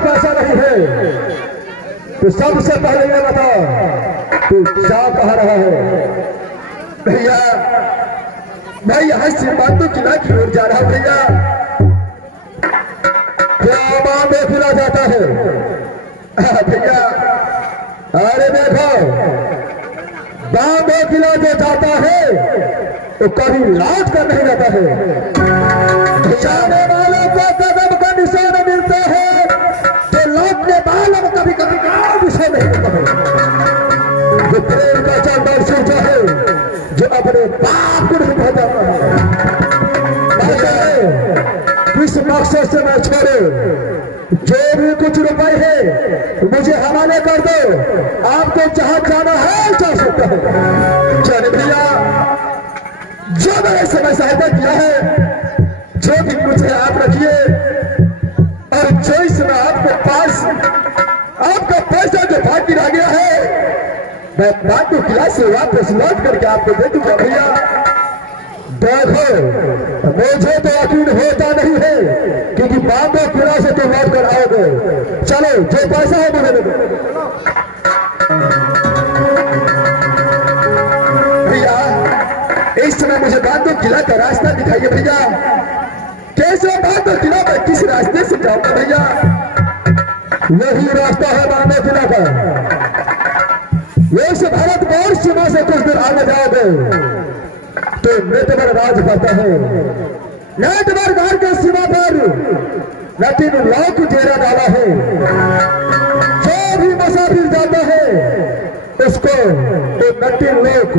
पैसा नहीं है तो सबसे पहले ये बताओ तू क्या कह रहा है? भैया मैं यहाँ से बातों किला की ओर जा रहा हूँ। भैया क्या बांधे फिरा जाता है? भैया अरे देखो बांधे फिरा जो जाता है तो कभी लाज कर नहीं जाता है। जाने वालों को कदम का निशान मिलता है, जो लौटने वालों को कभी कभी निशान नहीं मिलता है। जो प्रेम का चांदर सोचा है, जो अपने बाप को नहीं पहुंचा है, किस मकसद से मैं छोड़े जो भी कुछ रुपए है मुझे हवाले कर दो। आपको जहां जाना है जा सकता है। चले भैया जो मैंने समय सहायता किया है, जो भी कुछ है आप रखिए, और जो इसमें आपके पास आपका पैसा जो बाकी रह गया है मैं बाटू किला से वापस लौट करके आपको दे दूंगा। भैया देखो मुझे तो यकीन होता नहीं है क्योंकि बाटू किला से तो लौट कर आओगे। चलो जो पैसा है मुझे दे दो। भैया इस समय मुझे बाटू किला का रास्ता दिखाइए। भैया कैसे बांधो किला में किस रास्ते से जाऊंगा? भैया यही रास्ता है बांधो किला का। वैसे भारत और सीमा से कुछ दूर आगे जाओगे तो नेटवर राज पाता है। नेटवर घर के सीमा पर नटीन लाख डेरा डाला है। जो भी मुसाफिर जाता है उसको तो नटीन लोग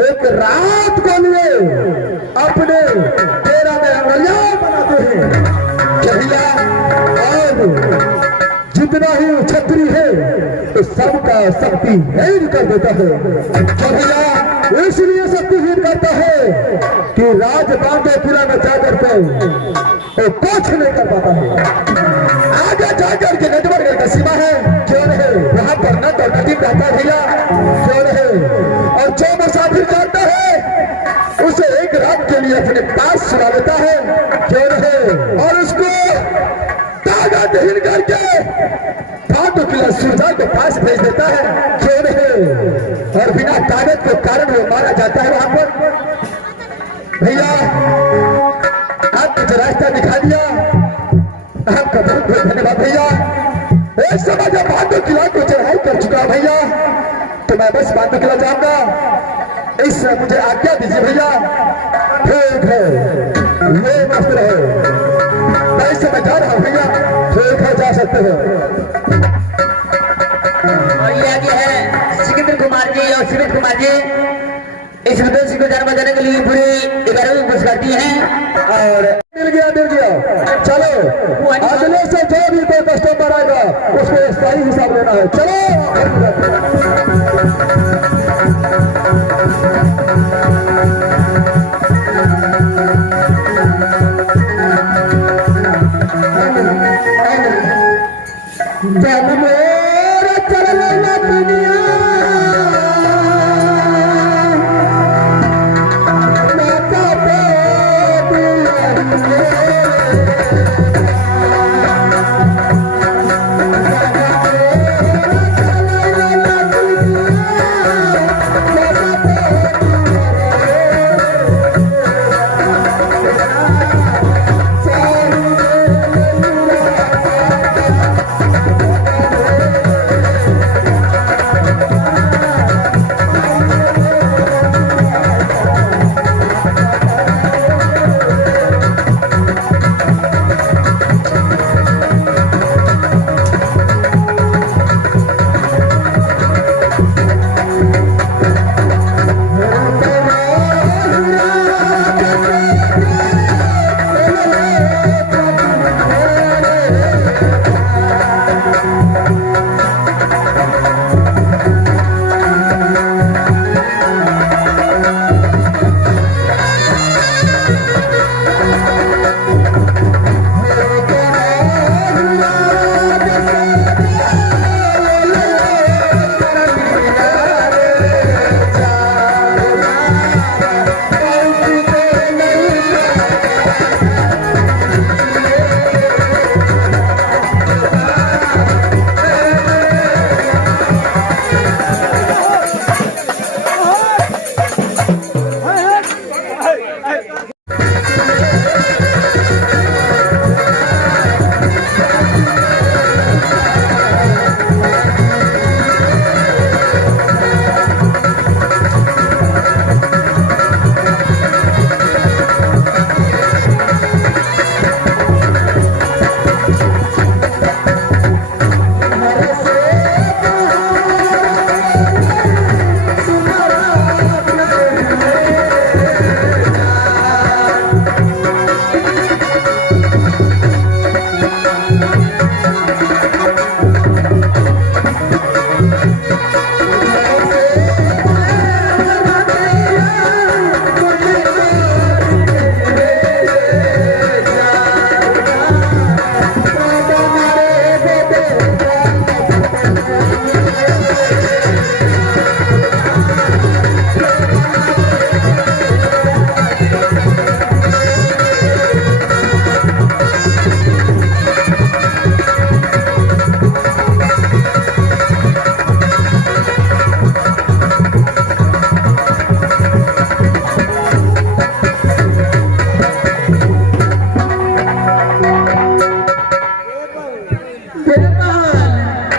एक रात को लिए अपने डेरा में अंगलियां बनाते हैं। और जितना ही छतरी है तो सबका शक्ति हीन कर देता है। भैया इसलिए शक्तिहीन करता है कि राज बांधे किला में जाकर के तो कुछ नहीं कर पाता है। आगे जाकर के नेटवर्क का सीमा है क्यों नहीं, वहां पर न तो नदी रहता है भैया क्यों नहीं। और जो मुसाफिर जाता है उसे एक रात के लिए अपने पास सुना लेता है क्यों नहीं, और उसको ताकतहीन करके बाटू किला सूरजा के पास भेज देता है क्यों नहीं, और बिना ताकत के कारण वो मारा जाता है वहां पर। भैया आपने जो रास्ता दिखा दिया आपका बहुत बहुत धन्यवाद। भैया एक समय जब बाटू किला को चढ़ाई कर चुका भैया तो मैं बस बाटू किला जाऊंगा। इस मुझे आज्ञा दीजिए भैया। ठीक है ये मस्त रहे, मैं इस समय जा रहा हूँ भैया। ठीक है जा सकते हो। और ये आगे है सिकंदर कुमार जी और सुमित कुमार जी। इस विदेशी को जान बजाने के लिए पूरी 11वीं पुरस्कार दिए हैं। और मिल गया चलो अगले से जो भी कोई कस्टमर आएगा उसको स्थायी हिसाब लेना है। चलो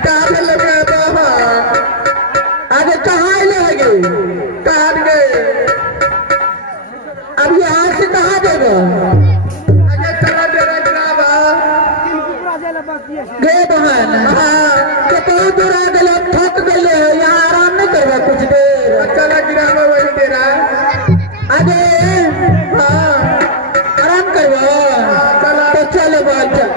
कहाँ लगे बहन? अरे कहाँ लगे? कहाँ गए? अब यहाँ से कहाँ देगा? अरे चला डेरा गिरावा। गए बहन। हाँ तो बहुत दूर आ गए, थक गए, यहाँ आराम नहीं करवा कुछ देर? चला गिरावा वही डेरा। अरे हाँ आराम करवा। चला तो चलो बात चल।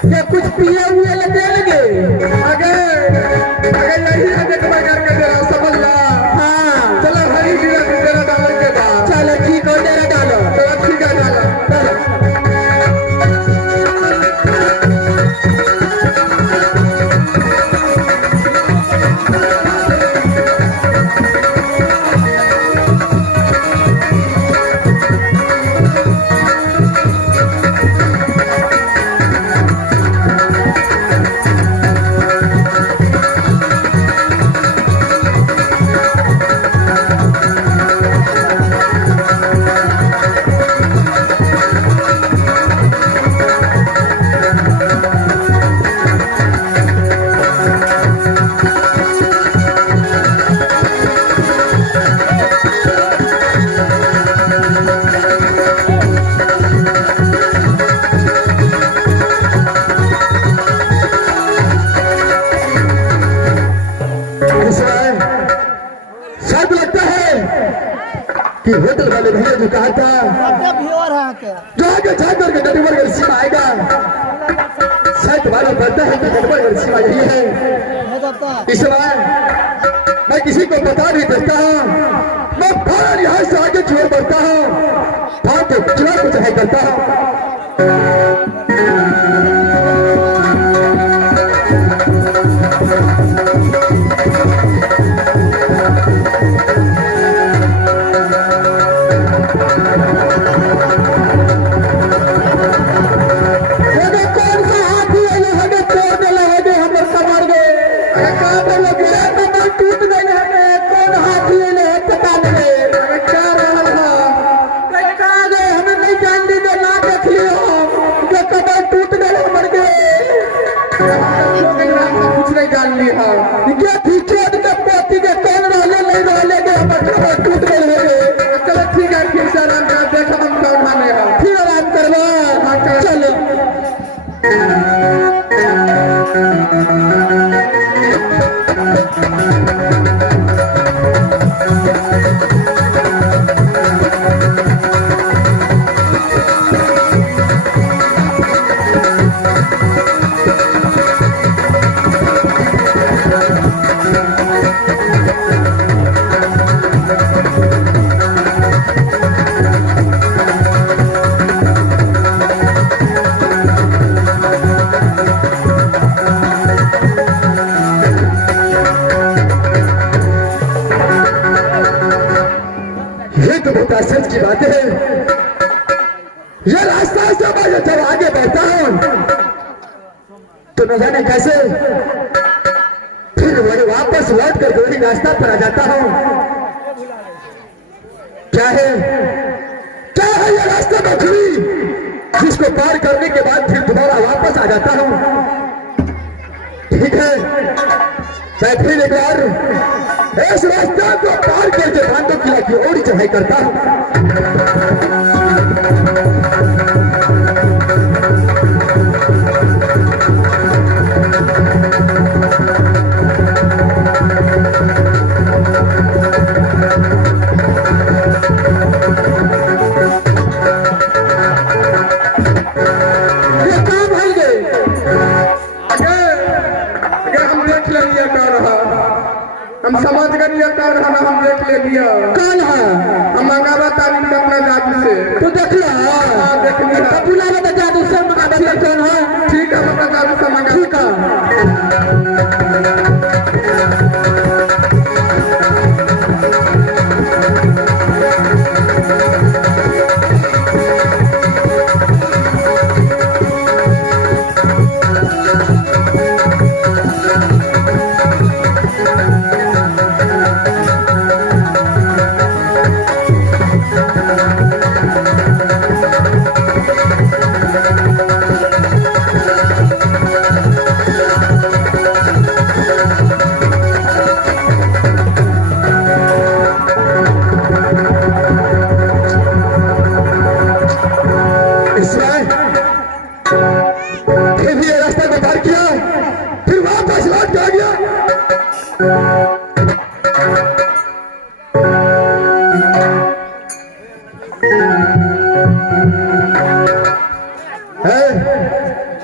क्या कुछ पिए हुए लगे लगे? आगे आगे नहीं आगे तुम्हारे घर का डेरा समझ ला। हाँ चलो हरी डेरा डालने के बाद चलो ठीक हो, डेरा डालो। चलो ठीक है डाला। चलो। शायद लगता है कि होटल वाले भैया जो कहा था जो आगे जाकर के नटवर सीमा आएगा, शायद मालूम पड़ता है कि नटवर सीमा यही है। इस बार मैं किसी को बता नहीं देता हूँ, मैं फौरन यहाँ से आगे की ओर बढ़ता हूँ, फालतू चुनाव कुछ नहीं करता हूँ। कुछ नहीं जान लिया क्या पीछे के पोती के कौन रहले नहीं रहले के हमर टूट गए होगे। चलो ठीक है, फिर से आराम कर, देखो हम कौन माने हैं, फिर आराम करवा। चलो सच की बात है। ये रास्ता से मैं जब आगे बढ़ता हूँ तो न जाने कैसे फिर वही वापस लौट कर वही रास्ता पर आ जाता हूँ। क्या है ये रास्ता बखरी जिसको पार करने के बाद फिर दोबारा वापस आ जाता हूँ। ठीक है, मैं फिर एक बार इस रास्ते को पार करके भांडो किला की ओर चढ़ाई करता हूँ।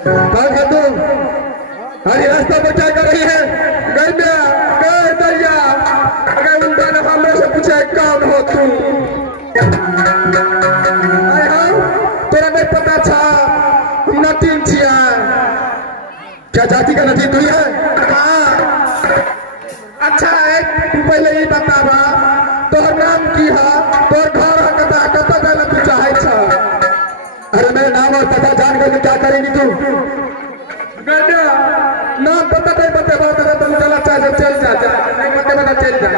कौन है तुम? अरे रास्ता पर क्या कर रही है? गैया गए दैया, अगर उनका ना हमरे से पूछे कौन हो तुम? अरे हाँ, तेरा नहीं पता था नटीन छिया। क्या जाति का नटीन तू ही है? हाँ। अच्छा है, तू पहले ही बतावा तोहर नाम की है, तोहर घर है कता कता जाना तू चाहे छा? अरे मेरा नाम और पता जान कर क्या करेगी तू? बेटा नाम पता नहीं बता बात है, तुम चला चाहे चल जा जा, नहीं बता चल जा।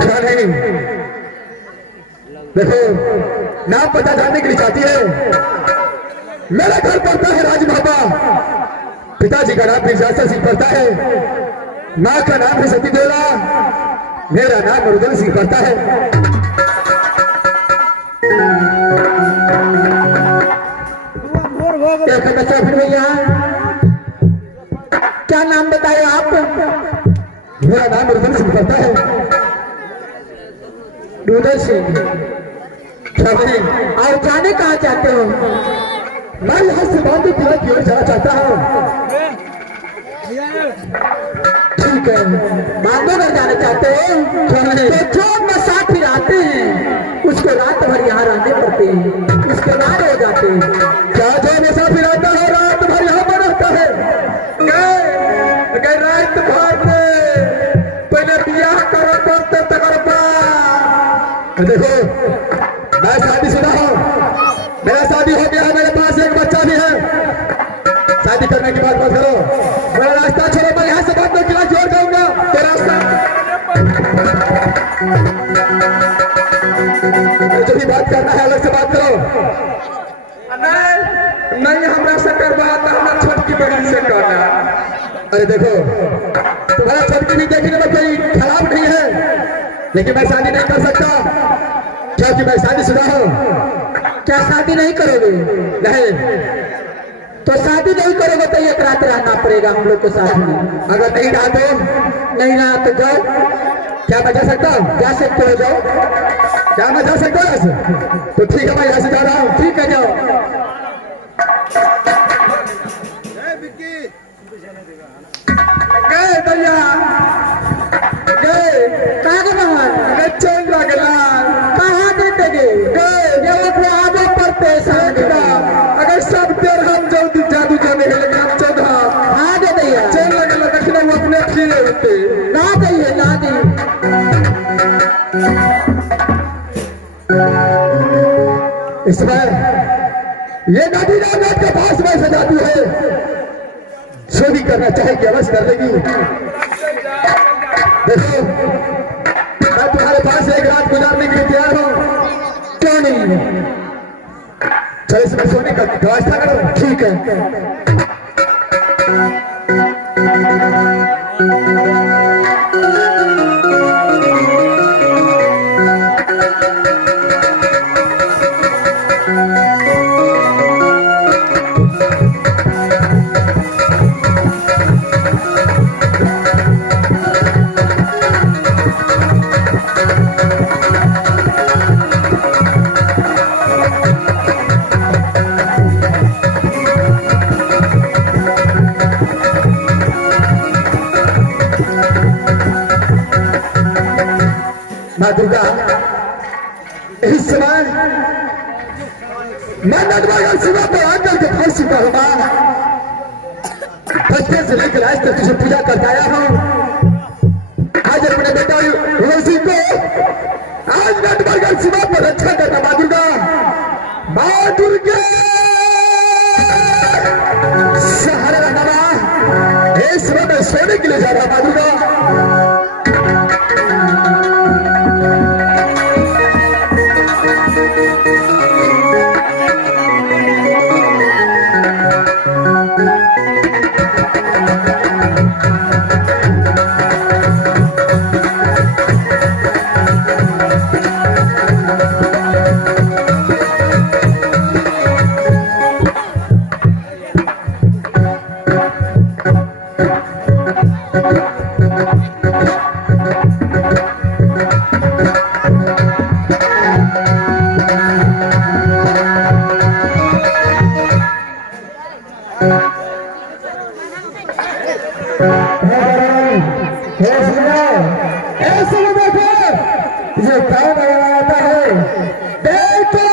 क्या नहीं? देखो नाम पता जानने के लिए चाहती है। मेरा घर पड़ता है राजमाता, पिताजी का नाम मिर्जा सिंह पड़ता है, माँ का नाम है सती देवा, मेरा नाम मुरुदन सिंह पड़ता है। भैया क्या नाम बताए आप? मेरा नाम मुरुदन सिंह पड़ता है। मुरुदन सिंह और जाने कहाँ चाहते हो? मैं यहाँ से बांधो किला की ओर जाना चाहता हूँ। ठीक है, बांधो में जाना चाहते हो तो जो मुसाफिर आते हैं उसको रात भर यहाँ रहने पड़ते हैं, उसके बाद हो जाते हैं। क्या जो मुसाफिर आता है रात भर यहाँ पर रहता है? रात भर पहले ब्याह करो पड़ते देखो मैं शादीशुदा हूँ, मेरा शादी हो गया है, मेरे पास एक बच्चा भी है। शादी करने की बात मत करो, मेरा रास्ता छोड़ो, मैं यहाँ से बात नहीं किला जोड़ जाऊंगा तेरा रास्ता। जो भी बात करना है अलग से बात करो। नहीं हमरा से करवा तो हमारा छोटकी बहन से करना। अरे देखो तुम्हारा छोटकी भी देखने में कोई खराब नहीं है, लेकिन मैं शादी नहीं कर सकता क्योंकि मैं शादीशुदा हूँ। क्या शादी नहीं करोगे? नहीं। तो शादी नहीं करोगे तो एक रात रहना पड़ेगा हम लोग के साथ में। अगर नहीं रहा तो? नहीं रहा तो जाओ। क्या मैं जा सकता हूँ? जा सकते हो, जाओ। क्या मैं जा सकता हूँ ऐसे? तो ठीक है मैं यहाँ से जा रहा हूँ। ठीक है जाओ। गए भैया गए कहाँ चल लगला कहाँ देते गए आगे पड़ते अगर सब देर हम जल्दी जादू जाने हम चौदह हाँ दे दैया चल लगला देखना वो अपने खीरे होते ना दैया ना दी। इस बार ये नदी रात के पास में से जाती है, शादी करना चाहे कि अवश्य कर लेगी। देखो मैं तुम्हारे पास एक रात गुजारने के लिए तैयार हूँ। क्यों नहीं? चलो इसमें सोने का व्यवस्था करो। ठीक है। माँ दुर्गा इस समय मैं नटवागढ़ सीमा पर आकर के फांसी पर हूँ। बचपन से लेकर आज तक तुझे पूजा करता आया हूँ। आज अपने बेटा रोजी को आज नटवागढ़ सीमा पर रक्षा करना। माँ दुर्गा, माँ दुर्गा सहारा रहना। इस समय मैं सोने के लिए जा रहा। माँ दुर्गा ऐसे में देखो ये कौन आता है, देखो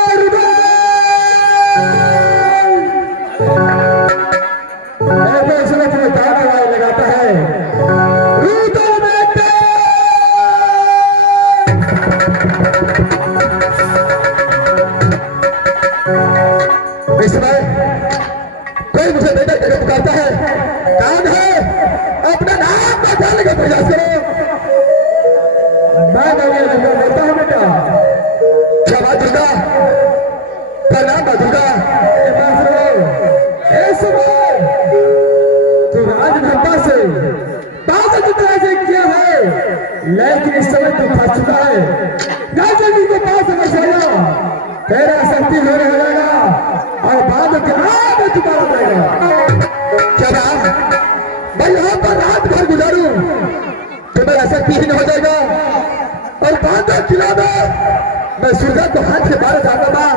इसमें तुम्हें कौन आवाज लगाता है, रुदल बेटे। इस समय कोई मुझे बेटा कहकर पुकारता है, कौन है, अपना नाम बताने का प्रयास करो। मैं बोलता हूँ बेटा, क्या बात दुर्गा, क्या नाम है दुर्गा, तो राजभक्ता से बात जितना से किया है, लेकिन इस समय तो फंस चुका है। राजा जी के पास समझाया तेरा शक्ति हो रहेगा और बाद में तुम्हारा पड़ेगा। क्या बात, मैं यहाँ पर रात भर गुजारूं तो मेरा शक्तिहीन हो जाएगा और बाद में खिला दो मैं सूर्य को हाथ से बाहर जाता मां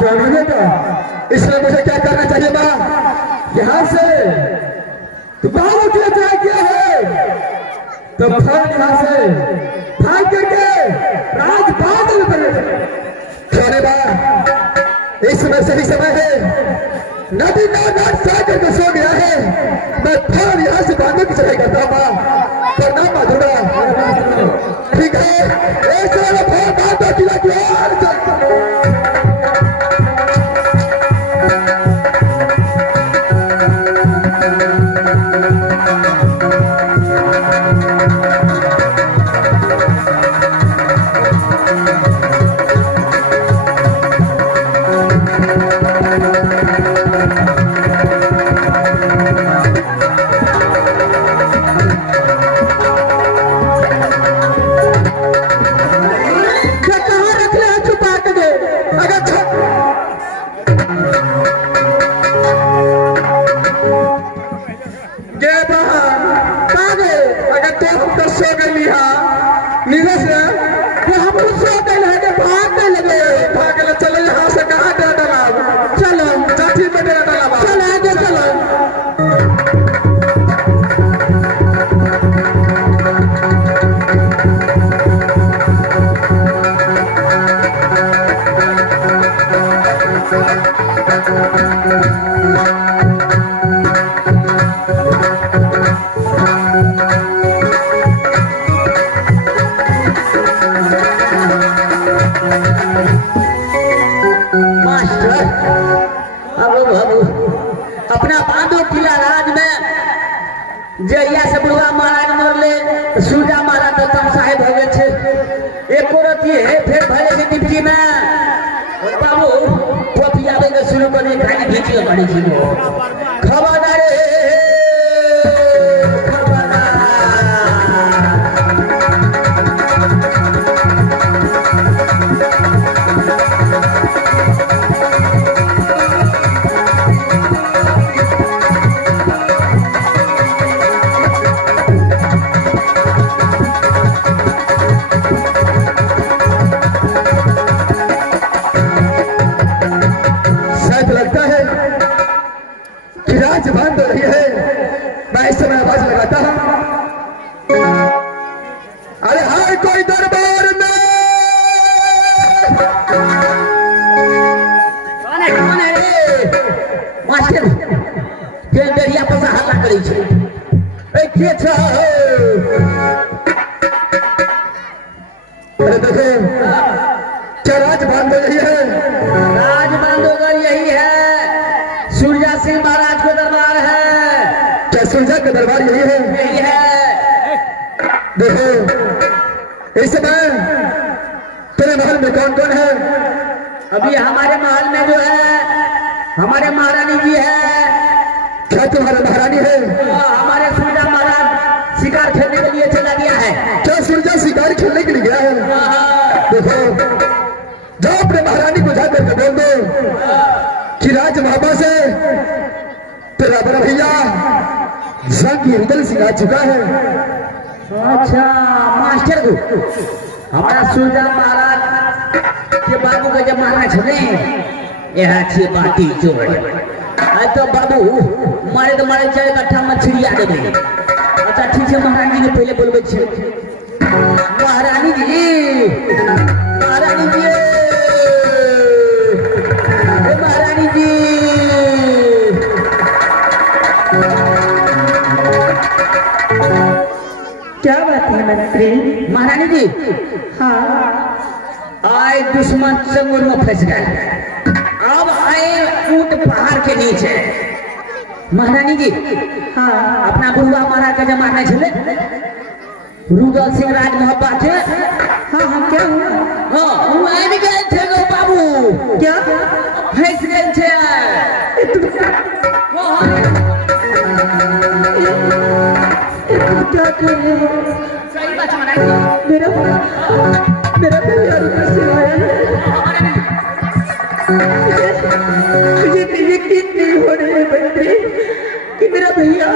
चढ़ने का। इसलिए मुझे क्या करना चाहिए मां, यहाँ से तुम्हारा क्या चाह किया है तो फौरन यहाँ से भाग करके राजपाट में खाने बाद इस समय सही समय है, नदी नाट सागर में सो गया है, मैं फौरन यहाँ से भागने की चढ़ाई करता हूँ मां, प्रणाम मां दुर्गा। ठीक है, एक वाला फौरन बात दो किला की ओर चलता अपना बांधो किला राज में जहिया से बुढ़वा महाराज मरले सूजा महाराज तो तम साहेब हो गए छे। एक औरत ये है फिर भले के डिप्टी में बाबू पोपी आवे के शुरू करने खाली भेजियो बड़ी छी खबरदार बांध रही है। मैं इस समय आवाज लगाता हूं, अरे हर कोई दरबार में कौन है मास्टर के दरिया पर हल्ला करी छे ए के छ। अरे देखो क्या राज बांध रही है, राज बांधोगर यही है, सूर्या सिंह महाराज को दरबार है। क्या सूर्या का दरबार यही है? यही है। देखो इस समय तेरे महल में कौन कौन है? अभी हमारे महल में जो है हमारे महारानी जी है। क्या तुम्हारा महारानी है? हमारे सूर्या महाराज शिकार खेलने के लिए चला गया है। क्या सूर्या शिकार खेलने के लिए गया है? देखो जाओ अपने महारानी को जाकर के बोल दो कि राज महाबा से तेरा बड़ा भैया जंग रुदल सिंह आ चुका है। अच्छा मास्टर को हमारा सूर्या महाराज के बाबू का जब मारना छले यह अच्छी बाती जोड़ तो बाबू मारे तो मारे चाहे कट्ठा मछली आ गए। अच्छा ठीक है महाराज जी ने पहले बोलबे छे मंत्री। महारानी जी हाँ आए दुश्मन चंगुल में फंस गए, अब आए ऊंट पहाड़ के नीचे। महारानी जी हाँ अपना बुढ़वा महाराज का जमाना चले रुद्र सिंह राज मोहब्बत थे। हाँ हाँ क्या हुआ? हाँ वो आने गए थे गो बाबू, क्या फंस गए थे। वो क्या कर रहे हो? सही बात महारानी जी। मेरा मेरा भैया रुद्र सिंह आया है। मुझे तो यकीन नहीं हो रहा है मंत्री कि मेरा भैया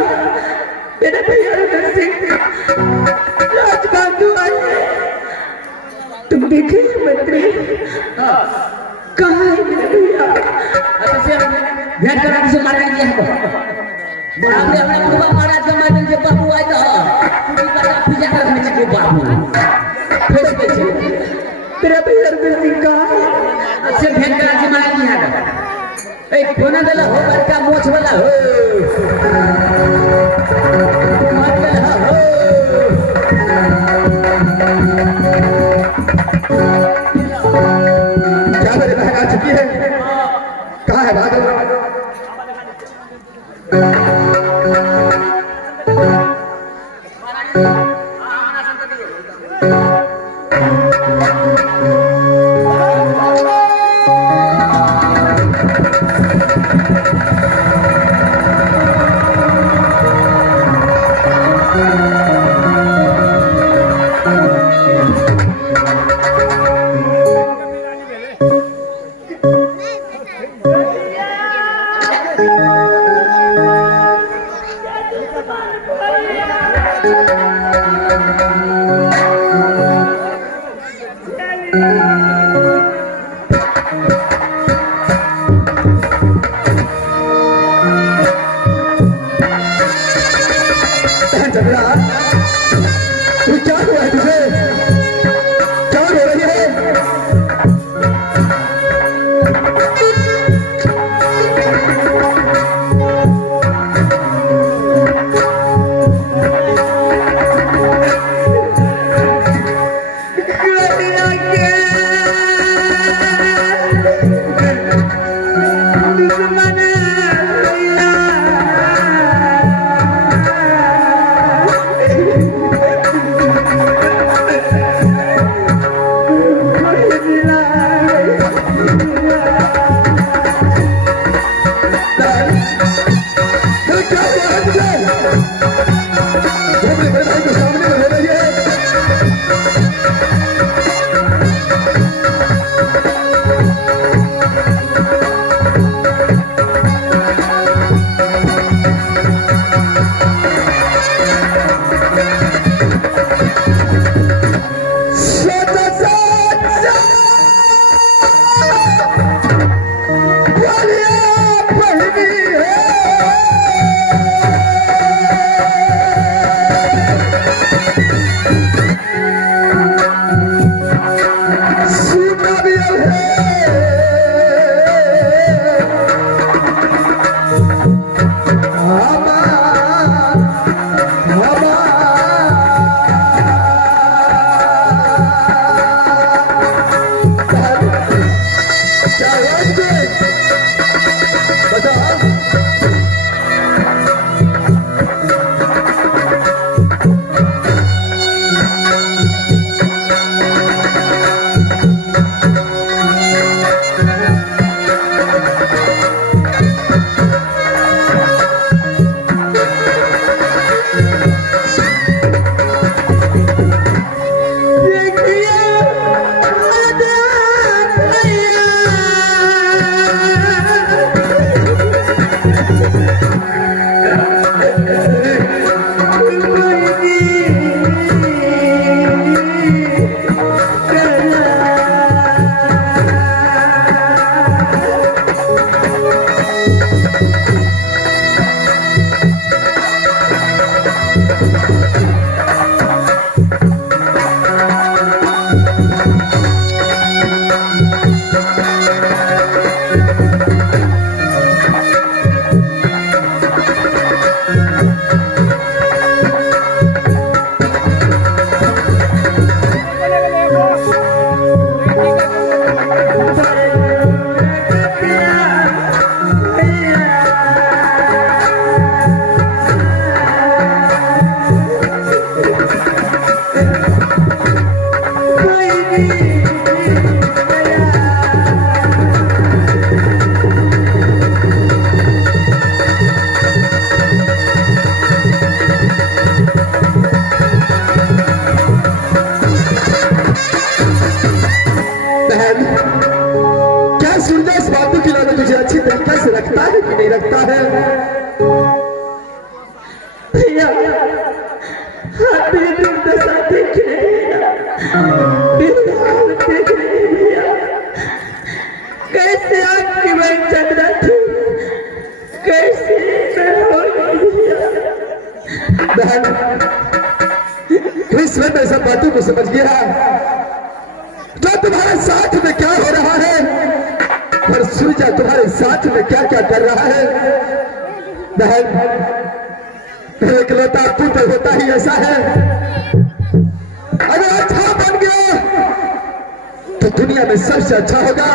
रुद्र सिंह राजबांधु आए हैं। तुम देखे मंत्री कहाँ है मेरा भैया? अच्छा से भेंट करा किसी महारानी जी हमको। आपने अपना बुढ़वा महाराज का मैदान से बाबू आए तो पूरी का पूजा कर हमें चाहिए बाबू फंस गए थे। मेरा भैया रुद्र सिंह कहाँ है? अच्छे भेंट करा किसी महारानी जी हमको। एक कोना दला हो बड़का मोछ वाला हो मत वाला हो। क्या मेरी बहन आ चुकी है? कहाँ है बादल? झगड़ा ये क्या हुआ है तुझे? क्या हो रही है? बहन, क्या सूरज इस बातों की लाने तुझे अच्छी तरीके से रखता है कि नहीं रखता है? भैया आप मेरी दुर्दशा देख रहे हैं, मेरी हालत देख रहे हैं भैया। कैसे आपकी मैं चंद्रा थी, कैसे मैं हो गई भैया। बहन, इस समय मैं सब बातों को समझ गया तो तुम्हारे साथ में क्या हो रहा है और सूरजा तुम्हारे साथ में क्या क्या कर रहा है। बहन, एकलौता पुत्र होता ही ऐसा है, अगर अच्छा बन गया तो दुनिया में सबसे अच्छा होगा,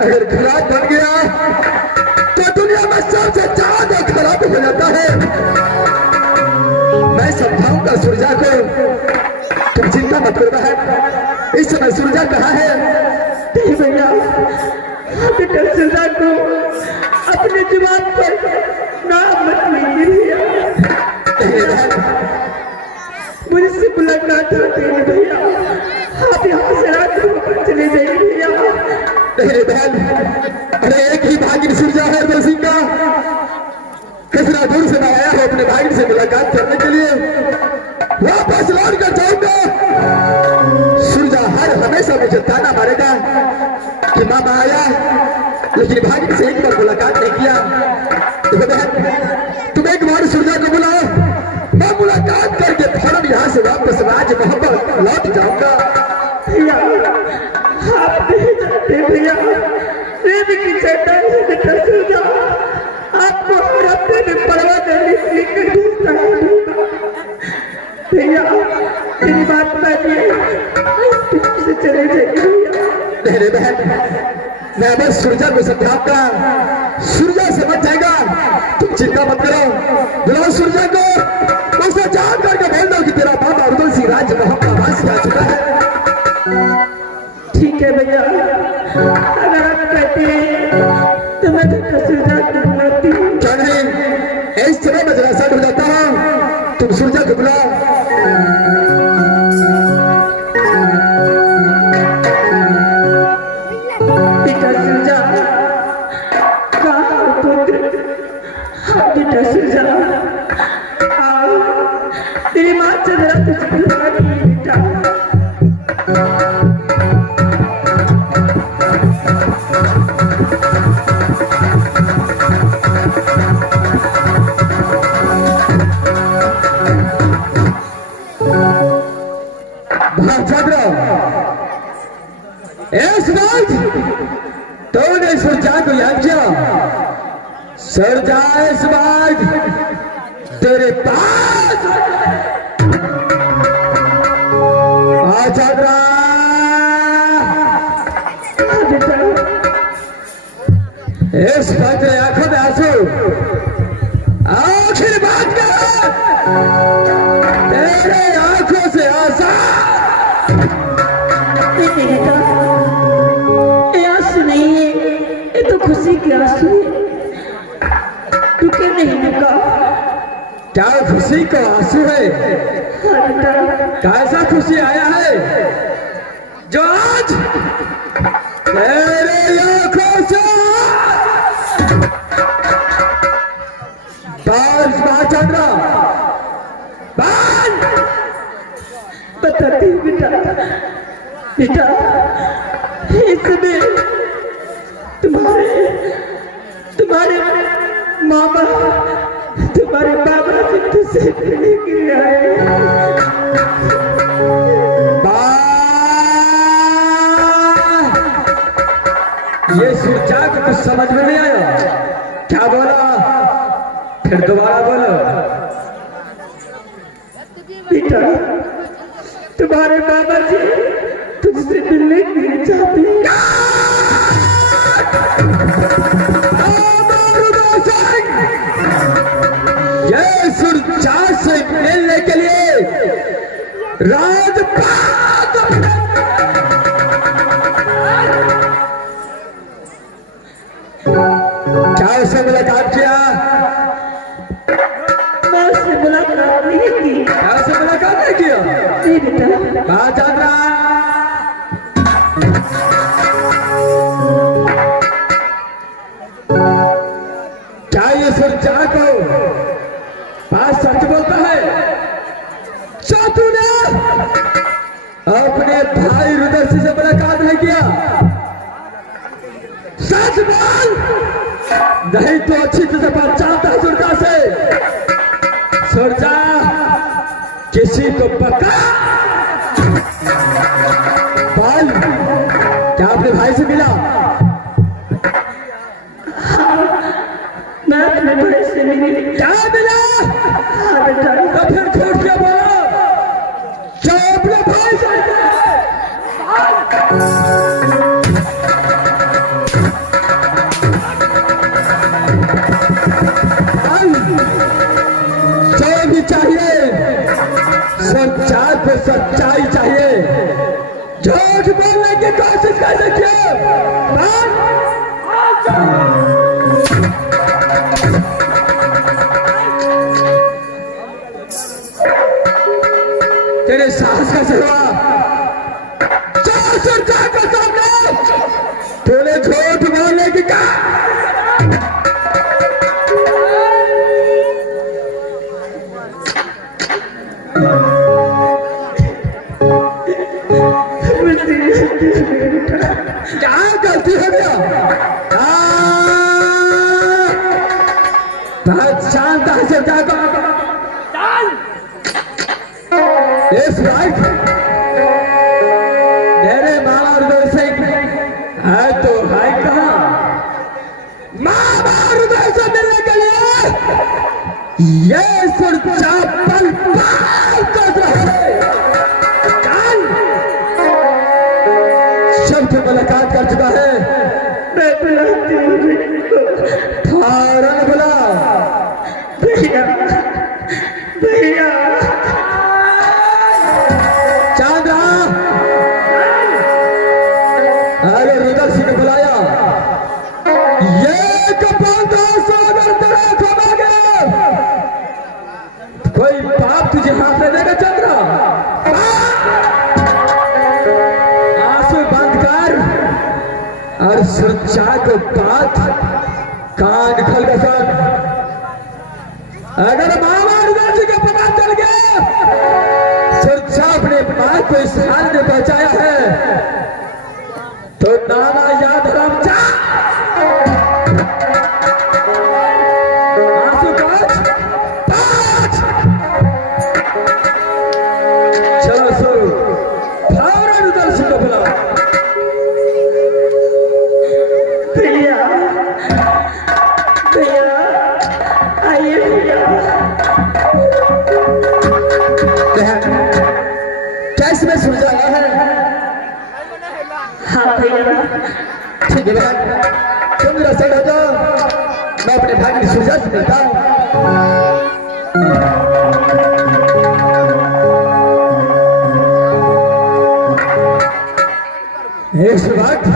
अगर खराब बन गया तो दुनिया में सबसे ज्यादा खराब हो जाता है। मैं समझाऊंगा सूरजा को, तुम चिंता मत करो बहन। इस समय सूरजा कहाँ है? नहीं भैया, बेटा सूरजा को अपने जुबान पर नाम मत लीजिए भैया। मुझसे मुलाकात होती है भैया, आप यहाँ से रात को चले जाइए भैया। नहीं बहन, अरे एक ही भागिन सूरजा है दोषी का, कितना दूर से मैं आया हूँ अपने भागिन से मुलाकात करने के लिए, वापस लौट कर जाऊंगा। सूरजा हर हमेशा मुझे ताना मारेगा कि मामा आया लेकिन भागिन से एक बार मुलाकात नहीं किया। देखो बहन, तुम एक बार सूरजा को बुलाओ, मैं मुलाकात करके फौरन यहाँ से वापस राज मोहब्बत लौट जाऊंगा। भैया आप नहीं जानते भैया, प्रेम की चट्टान है बेटा सूरजा, आपको हर हफ्ते में परवाह करने के लिए ढूंढता है भैया। मेरी बात मानिए, से चले जाइए भैया। नहीं बहन, मैं बस सूरजा को समझाऊंगा, सूरजा समझ जाएगा, तुम चिंता मत करो। बुलाओ सूरजा को, उसे जान करके बोल दो कि तेरा बाबा उर्दू सिंह राज मोहम्मद वासी आ चुका है। ठीक है भैया, अगर आप कहते हैं तो मैं सूरजा को बुलाती हूँ। क्या नहीं, इस समय मैं जरा सा हो जाता हूँ, तुम सूरजा को बुलाओ। बेटा सूरजा, कहाँ पुत्र? बेटा सूरजा, आओ, तेरी माँ चंद्रा तुझको बुला रही है बेटा। तूने सूरजा को याद किया? सूरजा इस बार तेरे पास आ चंद्रा। इस बात तेरे आंखों में आंसू, आखिर बात कर, तेरे आंखों से आंसू। ये आंसू नहीं है, ये तो खुशी के आंसू है। तू क्यों नहीं रुका? क्या खुशी का आंसू है? हाँ बेटा, कैसा खुशी आया है जो आज तेरे आंखों से चंद्रा बताती हूँ बेटा। बेटा, इसमें तुम्हारे मामा, तुम्हारे बाबा जी तुझसे मिलने के लिए आए। ये सूरजा को कुछ समझ में नहीं आया, क्या बोला? फिर दोबारा बोलो। बेटा, तुम्हारे बाबा जी तुझसे मिलने के लिए चाहते हैं। ये सूरजा से मिलने के लिए राजपाट क्या उससे मुलाकात किया? मैं उससे मुलाकात नहीं की। क्या उससे मुलाकात नहीं किया? नहीं बेटा। कहाँ जान रहा? क्या ये सुरजा को बात सच बोलता है? क्या तूने अपने भाई रुद्रसिंह से मुलाकात नहीं किया? सच बोल, नहीं तो अच्छी तरह पहचानता है सुरजा से। सुरजा किसी को पकड़ बोल, क्या अपने भाई से मिला? मैं अपने बड़े से मिली। क्या मिला? हाँ बेटा। तो फिर झूठ क्यों बोला? क्या अपने भाई से मिला? जो भी चाहिए सच्चाई पे सच्चाई चाहिए। झूठ बोलने की कोशिश कर देखिए। तेरे साहस का सिवा सरकार के सामने तूने झूठ बोलने की कहा। क्या गलती हो गया? जानता है सरकार को इस राइट मेरे मामा रुदल सिंह है तो है कहाँ? मामा रुदल से मिलने के लिए ये सुरक्षा पल पार कर रहे। शब्द मुलाकात कर चुका है। मैं बुलाती हूँ फौरन बुला। भैया। भैया चांदा, अरे रुदल सिंह ने बुलाया। ये कपांधा सागर तेरे खोलोगे, कोई बाप तुझे हाथ में देगा चंद्रा? आंसू बंद कर और सुरक्षा को बात कान खोल के सुन। अगर मामा रुदल सिंह को पता चल गया सुरक्षा अपने बात को इस हाल में पहुंचाया है तो नाना याद राम जा आंसू पाँच चलो सुनो फौरन रुदल सिंह को बुला। भैया। भैया आइए भैया। कैसे में सुन रहा है? हाँ भैया। ठीक है बेटा, तुम मेरा साइड हो जाओ, मैं अपने भाई की सुरक्षा से मिलता हूँ। इस वक्त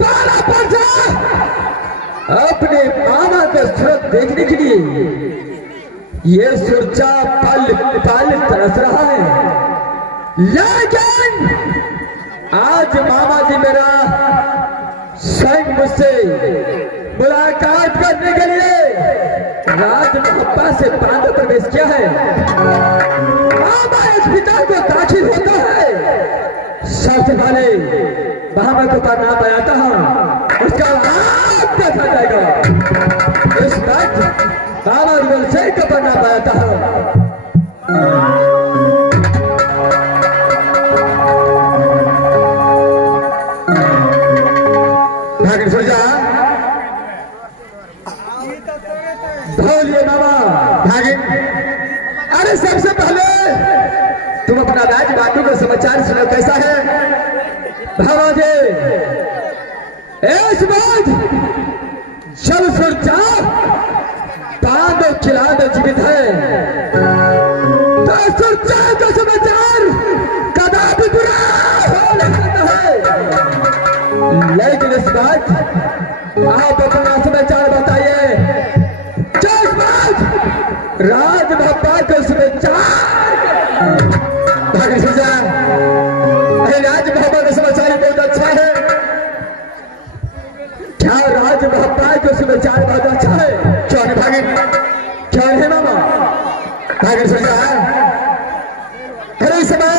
बाला पंचा अपने मामा का सूरत देखने के लिए ये सुरजा पल पल तरस रहा है। लेकिन आज मामा जी मेरा स्वयं मुझसे मुलाकात करने के लिए राज मोहब्बत से बांध प्रवेश किया है। मामा इस पिता को दाखिल होता है, सबसे पहले मामा को प्रणाम बनाता हूँ, उसका हाथ देखा जाएगा। इस वक्त मामा रुदल सिंह को प्रणाम बनाता हूँ। भागिन सुरजा बोलिए मामा। भागिन, अरे सबसे पहले तुम अपना राज बातों का समाचार सुनो, कैसा है भावाजी? इस बात जब सुरजा बांध और खिला दे जीवित है तो सुरजा का समाचार भागी सुजा, अरे राज मोहब्बत समाचार बहुत अच्छा है। क्या राज मोहब्बत के समाचार बहुत अच्छा है? क्यों नहीं भागी? क्यों है मामा? भागी सुजा, अरे इस समय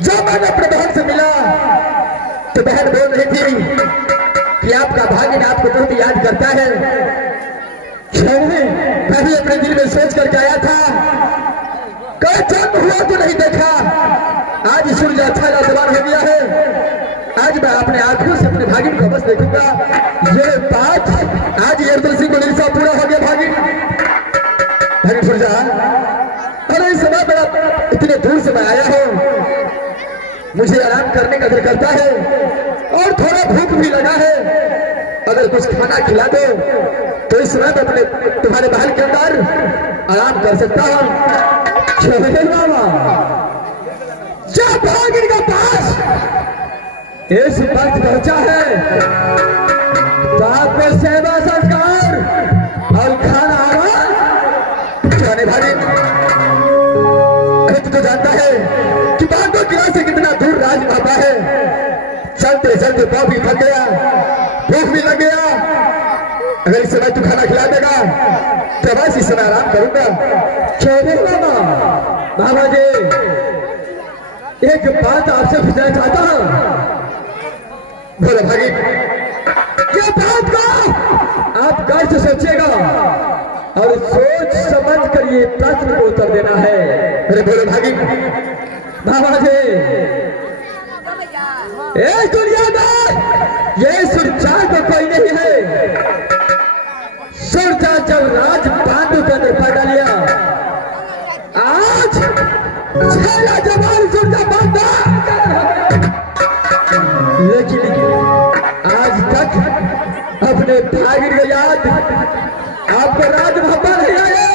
जब मैंने अपने बहन से मिला तो बहन बोल रही थी कि आपका भागिन आपको बहुत याद करता है। मैं भी अपने दिल में सोच करके आया था, कल जन्म हुआ तो नहीं देखा, आज सूर्य अच्छा लाजवाब हो गया है। आज मैं अपने आंखों से अपने भागिन को बस देखूंगा। ये बात आज यरदल सिंह को निशा पूरा हो गया। भागिन सूर्या, अरे इस समय बड़ा इतने दूर से मैं आया हूँ, मुझे आराम करने का दिल करता है और थोड़ा भूख भी लगा है। अगर कुछ खाना खिला दो तो इस समय अपने तुम्हारे महल के अंदर आराम कर सकता हूं। मामा जब भागिन का पास इस वक्त पहुंचा है तो आपको सेवा संस्कार और खाना आराम जाने भागिन खुद तो जानता है कि बागों किला से कितना दूर राज बाबा है। चलते चलते पाँव भी थक गया, भूख भी लग गया। अगर इस समय तू खाना खिला देगा तो बस इस समय आराम करूंगा। मामा बाबा जी, एक बात आपसे पूछना चाहता हूं। बोलो भागी, ये बात को आप गौर से सोचिएगा और सोच समझ कर ये प्रश्न को उत्तर देना है। अरे बोलो भागी। बाबा जी, इस दुनिया में ये सुरचा तो कोई नहीं है। सुरचा जब राज बांधू का निर्भर डालिया, आज छेला जवान सुरचा बांधा, लेकिन आज तक अपने भागिन को याद आपको राज मोहब्बत नहीं आए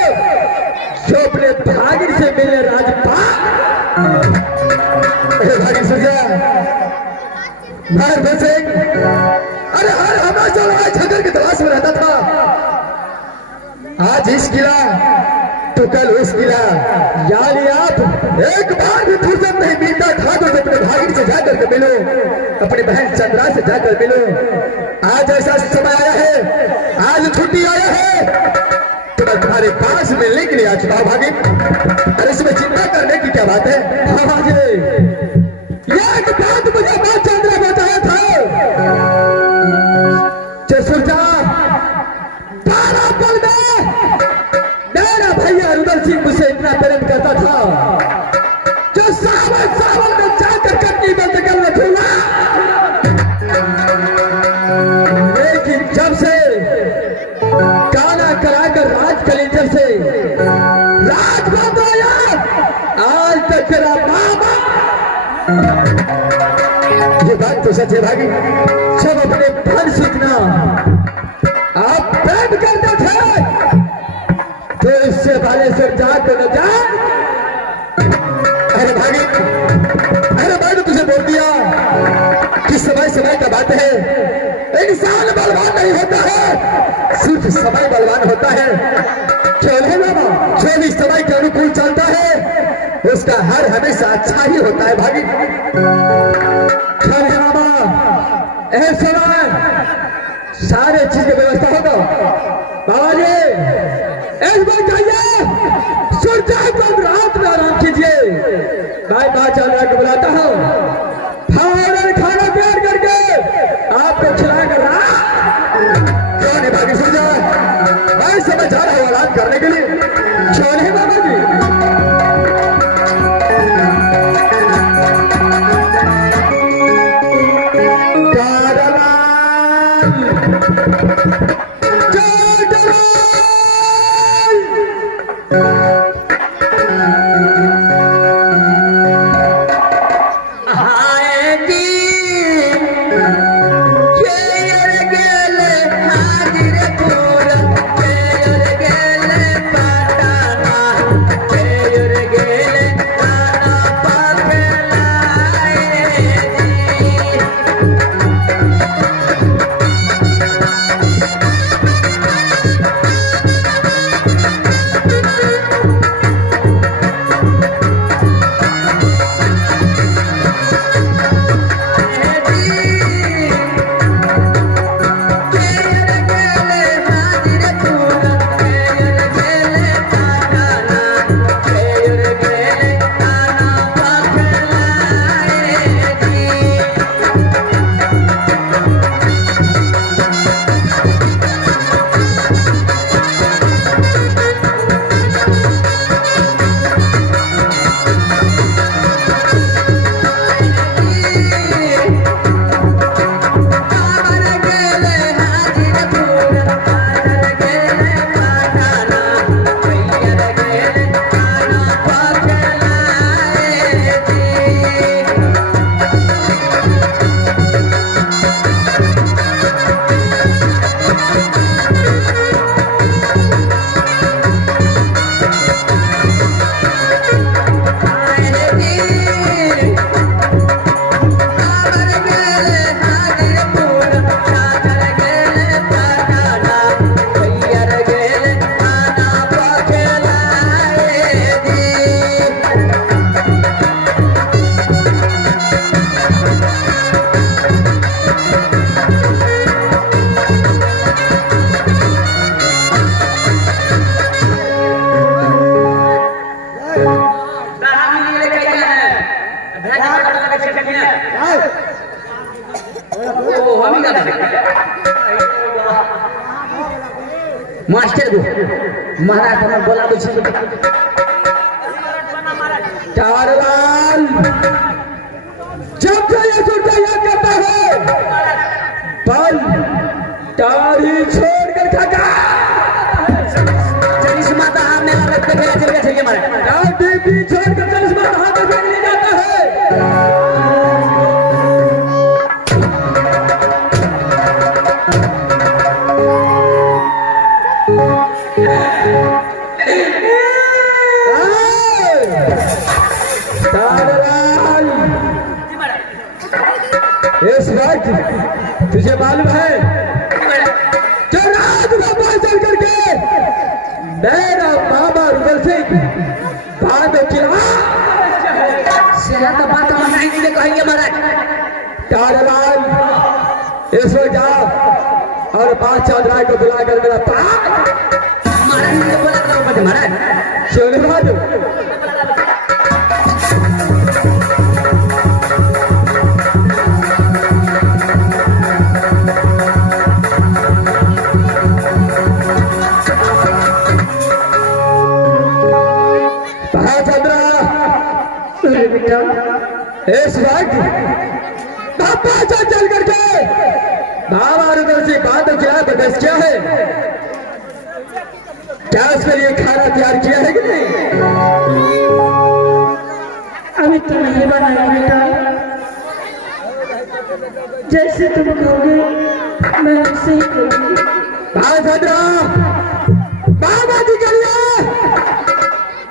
जो अपने भागिन से मिले राजपाल। भागिन सुरजा मार सिंह, अरे हर हमेशा लड़ाई झगड़ की तलाश में रहता था। आज इस किला तो कल उस किला, यानी आप एक बार भी फुर्सत नहीं मिलता था तो अपने भागिन से जाकर के मिलो, अपनी बहन चंद्रा से जाकर मिलो। आज ऐसा समय आया है, आज छुट्टी आया है तो मैं तुम्हारे पास मिलने के लिए आ चुका हूं भागिन। अरे इसमें चिंता करने की क्या बात है? हाँ जी, एक बात मुझे बात चंद्रा बताया था, सुरजा 12 पल में मेरा भैया रुदल सिंह मुझे इतना प्रेम करता था जो सावन में जाकर कटनी में जगल में झूला। लेकिन जब से गाना कराकर राज कलेंजर से राज बाबू आया, आज तक तेरा मामा। ये बात तो सच है भागी, सब अपने फल सीखना आप प्रेम करते थे तो इससे वाले से जाकर न जा। अरे भागी, अरे मैंने तुझे बोल दिया कि समय समय का बात है, इंसान बलवान नहीं होता है, सिर्फ समय बलवान होता है। क्यों है मामा, जो भी समय के अनुकूल चलता है उसका हर हमेशा अच्छा ही होता है भागी। क्यों है मामा, ऐसा सारे चीज की व्यवस्था होगा। बाबा जी एक बार कहिए सुरजा को रात में आराम कीजिए, मैं माँ चंद्रा को बुलाता हूँ, खाना तैयार करके आपको खिलाकर। क्यों नहीं भागी सुरजा, मैं समय जा रहा हूँ आराम करने के लिए। क्यों नहीं बाबा जी? मास्टर को महाराज हमें बोला कुछ चारलाल जब ये छूटा याद करता है पल तारी छोड़कर खा चरिश्मा का हाथ में रख के चल गया चाहिए हमारे दादी भी छोड़कर चरिश्मा हाथ में ले जाता है इस वक्त तुझे मालूम है जो रात को पास चल करके मेरा मामा रुदल सिंह बाद में चिल्ला सेना का बात हम नहीं कहेंगे महाराज तारालाल इस वक्त जाओ और बादशाह राय को बुलाकर मेरा महाराज ने बोला करो महाराज चलो बाजू इस वक्त पापा चल करके बाबा रुदल से बात क्या बदस क्या है क्या उसके लिए खाना तैयार किया है कि नहीं अभी तो नहीं बनाया बेटा जैसे तुम कहोगे मैं वैसे ही करूंगी बाबा जी के लिए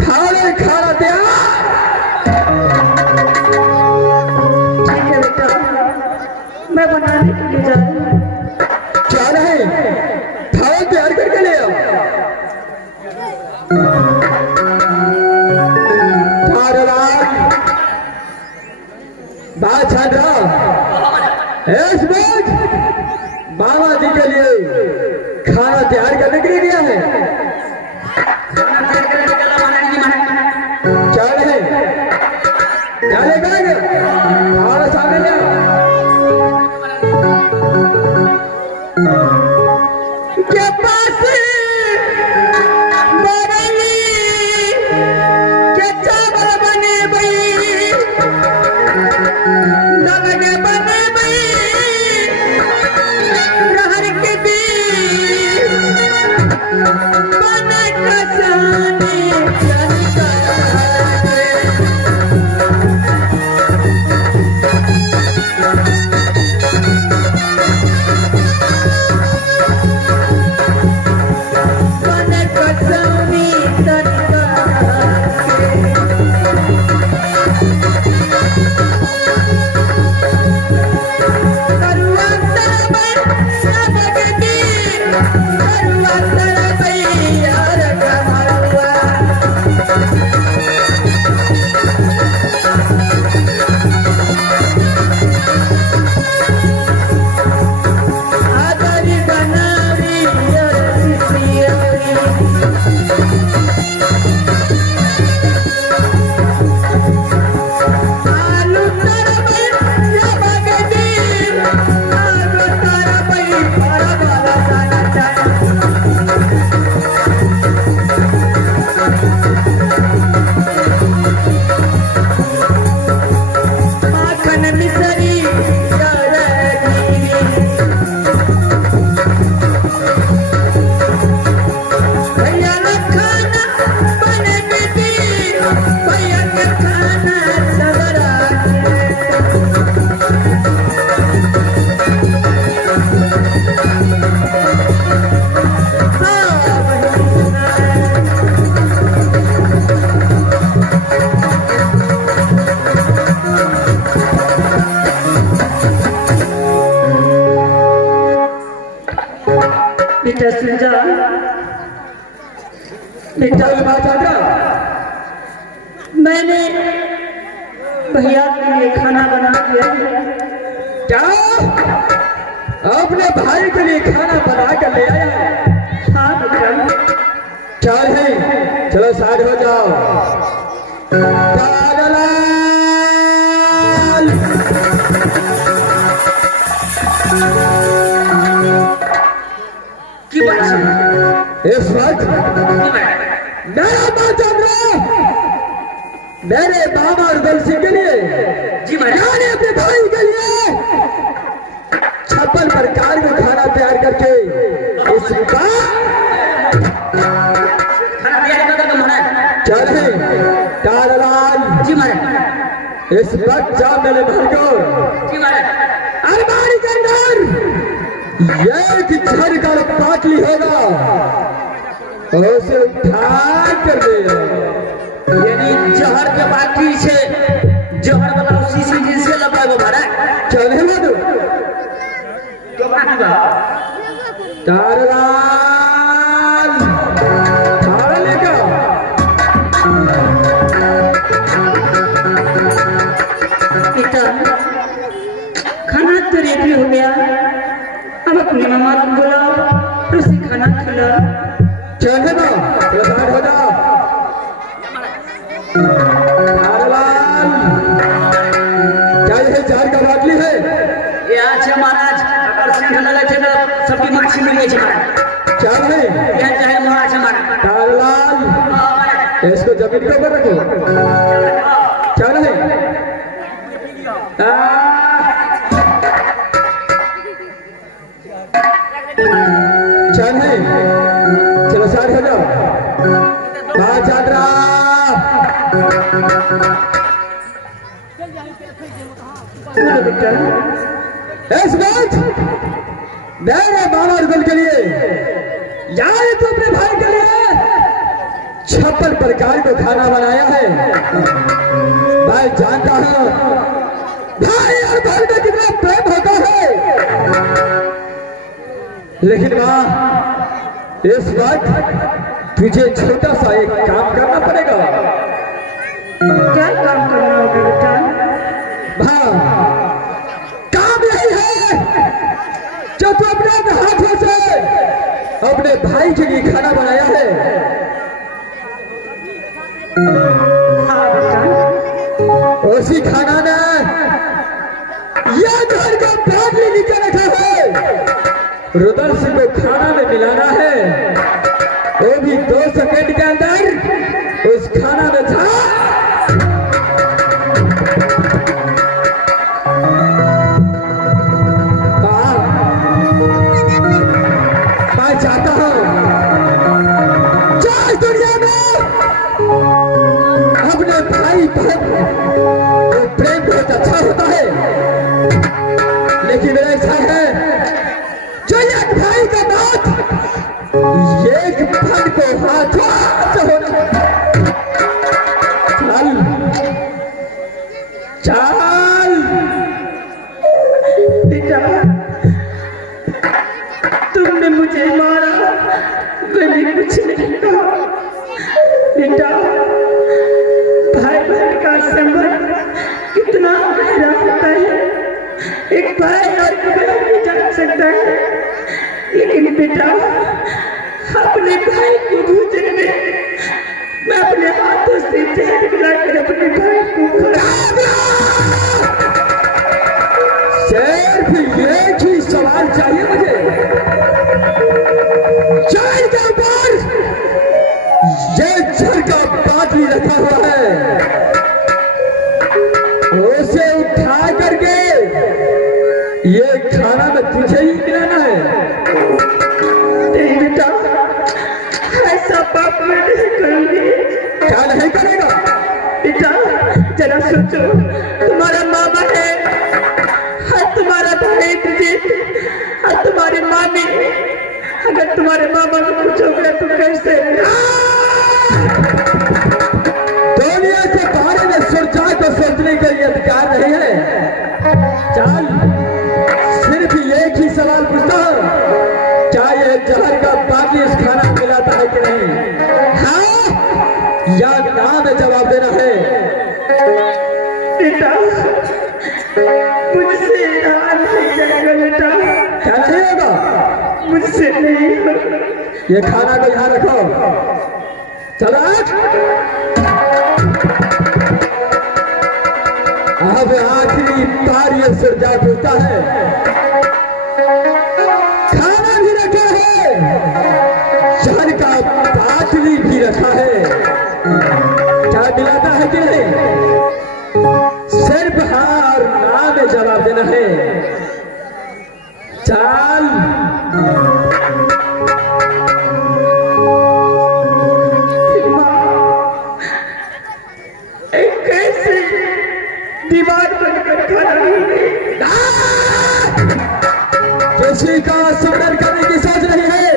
खाना तैयार मैं बनाने के लिए जा रही हूँ क्या नहीं खाना तैयार करके ले आओ बात छान रहा इस वक्त बाबा जी के लिए खाना तैयार करने के लिए गया है क्या नहीं क्या लेकर खाना सामने ले आओ के पास बरनी के चावल बने बई नलगे बने बई रहर के दी बने कसाने बेटा सुन जा बेटा मैंने भैया के लिए खाना बना दिया क्या अपने भाई के लिए खाना बना कर ले आया है हाँ बेटा क्या है चलो साइड हो जाओ मेरे मामा और सिंह के लिए जी महाराज। मैंने अपने भाई के लिए 56 प्रकार का खाना तैयार करके इस बार खाना तैयार कर दो महाराज। चले तारालाल जी महाराज। इस बच्चा मेरे भाई को जी महाराज। अलमारी के अंदर एक झड़ का पाटली होगा उसे उठा कर दे। यानी जहर के बाटी से जहर वाला उसी से से लगाओ महाराज। चले मत क्यों बाटी बा? तारालाल खाना लेकर बेटा खाना तो रेडी हो गया, अब अपने मामा को बुलाओ और उसे खाना खिलाओ। चले ना प्रधान हो जाओ। तारालाल क्या यह जार का बाटली है? ये आज महाराज अगर सिंह लगे थे ना सबकी मच्छी मिल गई महाराज। क्या है क्या चाहे महाराज हमारा। तारालाल इसको जमीन के ऊपर रखो। क्या है चल है चलो सारे हो जाओ। चादरा बोलो बेटा। इस बात मेरे मामा रुगल के लिए यार तो अपने भाई के लिए 56 प्रकार का खाना बनाया है। मैं जानता हूं भाई और भाई में कितना प्रेम होता है, लेकिन मां इस वक्त तुझे छोटा सा एक काम करना पड़ेगा। क्या काम करना होगा बेटा? हाँ काम यही है जो तू अपने हाथों से अपने भाई के लिए खाना बनाया है। हाँ बेटा। उसी खाना ने यह घर का बाटली नीचे रखा है। रुदल सिंह को खाना में मिलाना है, वो भी 2 सेकंड के अंदर उस खाना में था। मैं चाहता हूं चाहे दुनिया में अपने भाई बहन वो प्रेम बहुत अच्छा होता है, लेकिन ऐसा है जो एक भाई का बात एक बहन को हाथों से होना। चल बेटा तुमने मुझे मारा, मैंने कुछ नहीं कहा। बेटा भाई बहन का संबंध कितना गहरा होता है, एक भाई और एक बहन भी जान सकता है, लेकिन बेटा अपने भाई को भोजन में मैं अपने हाथों से जहर मिलाकर अपने भाई को खिलाऊंगा। सिर्फ एक ही सवाल चाहिए मुझे। चाय के ऊपर ये झर का बाटली रखा हुआ है, उसे उठा करके ये खाना में तुझे ही मिलाना है। नहीं बेटा ऐसा पाप मैं नहीं करूंगी। क्या नहीं करेगा? बेटा जरा सोचो, तुम्हारा मामा है और तुम्हारा भाई तुझे और तुम्हारी मामी, अगर तुम्हारे मामा को कुछ हो गया तो कैसे? दुनिया के बारे में सोचा तो सोचने का ये अधिकार नहीं है। चल सिर्फ एक ही सवाल पूछता हूं, क्या ये जहर का बाटली इस खाना में मिलाता है कि नहीं? हाँ या ना में जवाब देना है। बेटा मुझसे हाथ नहीं जाएगा बेटा, क्या नहीं होगा? मुझसे नहीं होगा। ये खाना को यहाँ रखो। चलो अब आखिरी बार ये सरजा पूछता है, खाना भी रखा है, जहर का बाटली भी रखा है, क्या मिलाता है कि नहीं? चाल कैसे दीवार बनकर खड़ा है। किसी का सुमरन करने की सोच नहीं है,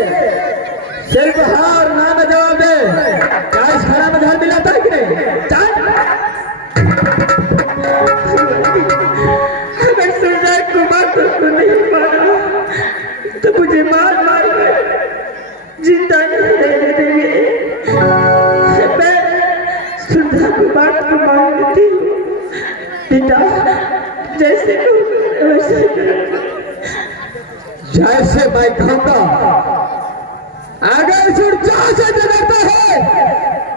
सिर्फ हार ना में जवाब दे। क्या इस खाना में धन मिलाता है कि नहीं? चल अगर सुधा कुमार को नहीं मारा तो मुझे मार मार कर जिंदा नहीं रहने देंगे। मैं सुधा कुमार को मांगती हूँ बेटा, जैसे वैसे जैसे मैं कहूंगा। अगर सुरजा से डरता है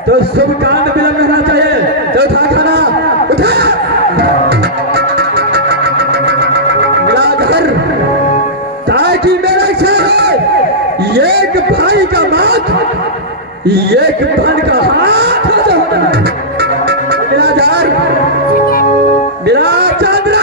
तो शुभ कांड विलंब रहना चाहिए। तो उठा खाना, उठा घर, ताकि मेरा इच्छा है एक भाई का माथ, एक बहन का हाथ हो जाए। मेरा घर, मेरा चंद्रा,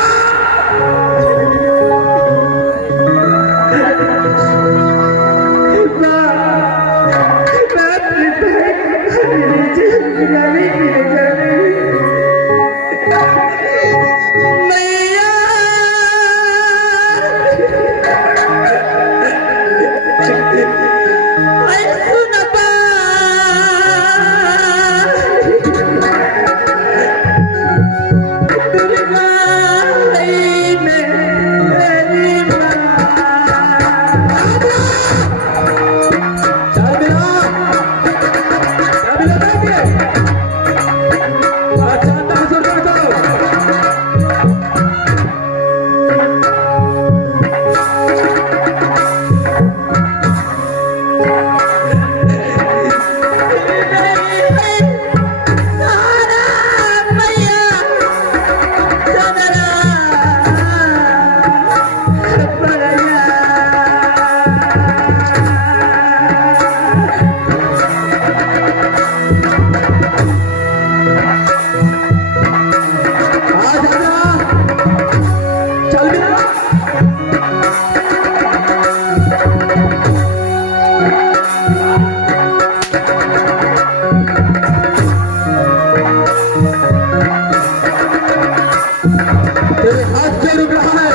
तेरे हाथ क्यों रुक रहा है?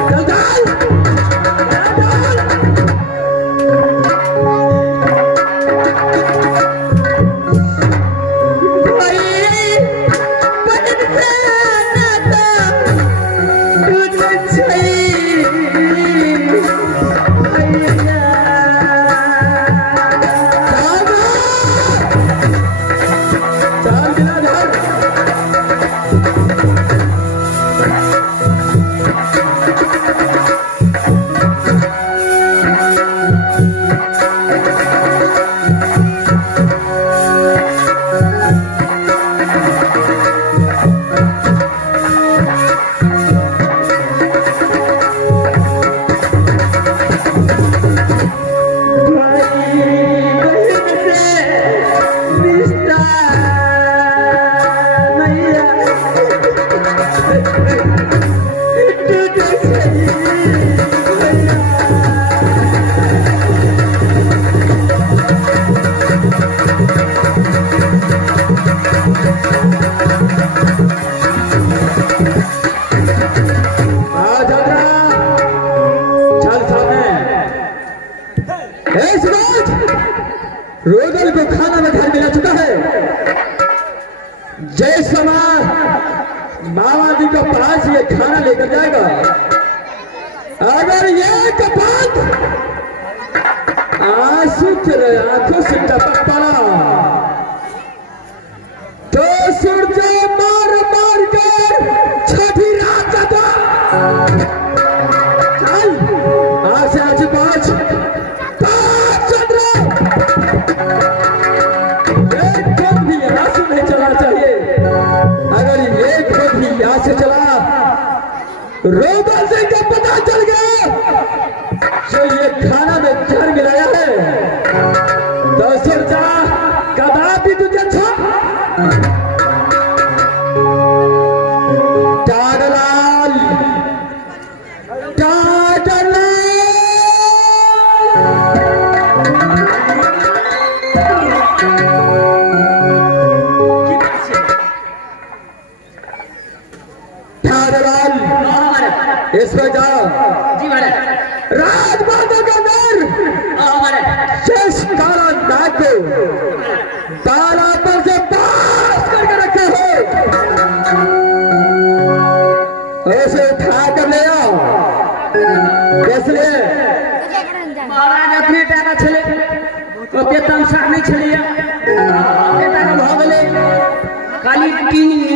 चल चल, रोदल को खाना में घर मिला चुका है। जय समाज मामा जी को पास ये खाना लेकर जाएगा। अगर ये कपाट आंसू तेरे आंखों से टपक पड़ा तो सूरज मार मार कर छठी रात जाता। चल आज से आज पांच रोदल सिंह को पता चल गया जो ये खाना में जहर मिलाया है तो सुरजा कदापि तुझे टाडलाल टाडलाल थानेवाल हमारे इसमें जाओ जी महाराज राजबागों के अंदर हमारे शेष काला नाग को ताला पर से पास करके रखे हो, ऐसे उठा कर ले आओ। इसलिए महाराज अपने टाका छले ओते तमसा नहीं छलिया ओते टाका भ गेले खाली 3